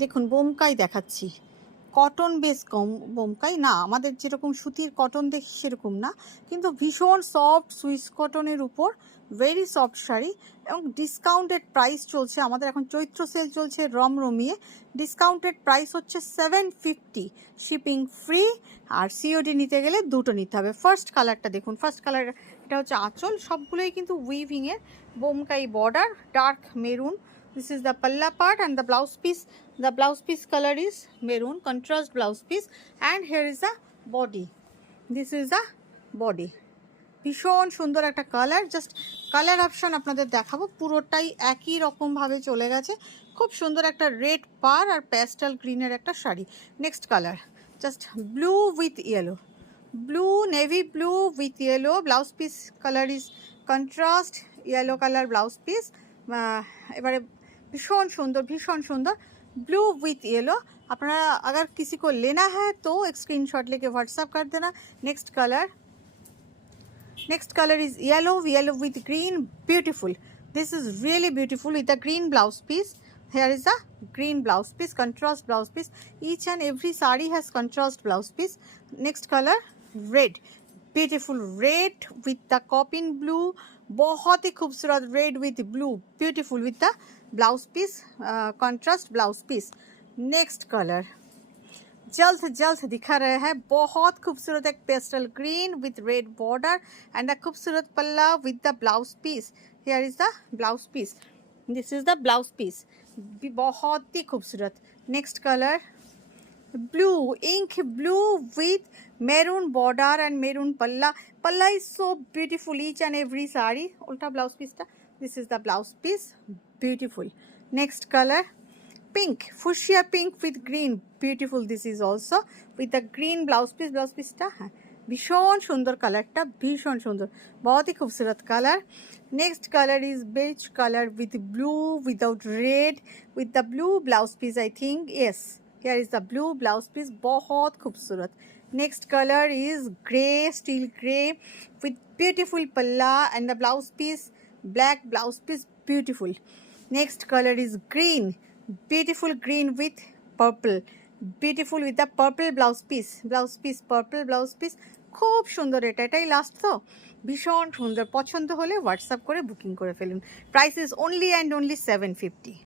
দেখুন বোমকাই দেখাচ্ছি, cotton base কম বোমকাই না, আমাদের যেরকম সুতির কটন দেখি সেরকম না, কিন্তু ভীষণ সফট সুইস কটনের উপর ভেরি সফট শাড়ি এবং ডিসকাউন্টেড প্রাইস চলছে আমাদের এখন, চৈত্র সেল চলছে রমরমিয়ে। ডিসকাউন্টেড প্রাইস হচ্ছে 750, শিপিং ফ্রি, আর সিওডি নিতে গেলে দুটো নিতে হবে। ফার্স্ট কালারটা দেখুন, ফার্স্ট কালার এটা হচ্ছে আঁচল, সবগুলোই কিন্তু উইভিংয়ের Bomkai border, dark maroon. This is the palla part and the blouse piece. The blouse piece color is maroon, contrast blouse piece, and here is the body. This is the body. ভীষণ সুন্দর একটা colour, just colour option আপনাদের দেখাবো, পুরোটাই একই রকমভাবে চলে গেছে। খুব সুন্দর একটা রেড পার আর প্যাস্টেল গ্রিনের একটা sari. Next colour just blue with yellow, blue navy blue with yellow, blouse piece colour is contrast yellow colour blouse piece. এবারে भीषण सुंदर, भीषण सुंदर ब्लू विथ येलो। अपना अगर किसी को लेना है तो एक स्क्रीनशॉट लेके व्हाट्सअप कर देना। Next colour is yellow, yellow with green, beautiful. This is really beautiful with the green blouse piece. here is the green blouse piece, contrast blouse piece. Each and every sari has contrast blouse piece. Next color red, beautiful red with the copin blue, बहुत ही खूबसूरत red with blue, beautiful with the blouse piece, contrast blouse piece. Next color जल्द दिखा रहे हैं, बहुत खूबसूरत एक pastel green with red border and a खूबसूरत palla with the blouse piece. Here is the blouse piece, this is the blouse piece, बहुत ही खूबसूरत। Next colour blue, ink blue with maroon border and maroon palla. Palla is so beautiful each and every sari. उल्टा blouse पीसटा, this is the blouse piece, beautiful. Next colour pink, fuchsia pink with green, beautiful. This is also with the green blouse piece, blouse piece টা হ্যাঁ ভীষণ সুন্দর কালারটা, ভীষণ সুন্দর, बहुत ही खूबसूरत colour. Next colour is beige colour with blue without red with the blue blouse piece, I think, yes, here is the blue blouse piece, बहुत खूबसूरत। next color is gray, steel gray with beautiful palla and the blouse piece, black blouse piece, beautiful। next color is green, beautiful green with purple, beautiful with the purple blouse piece, purple blouse piece, খুব সুন্দর। এটাই last তো, ভীষণ সুন্দর। পছন্দ হলে WhatsApp করে booking করে ফেলুন। Price is only and only 750।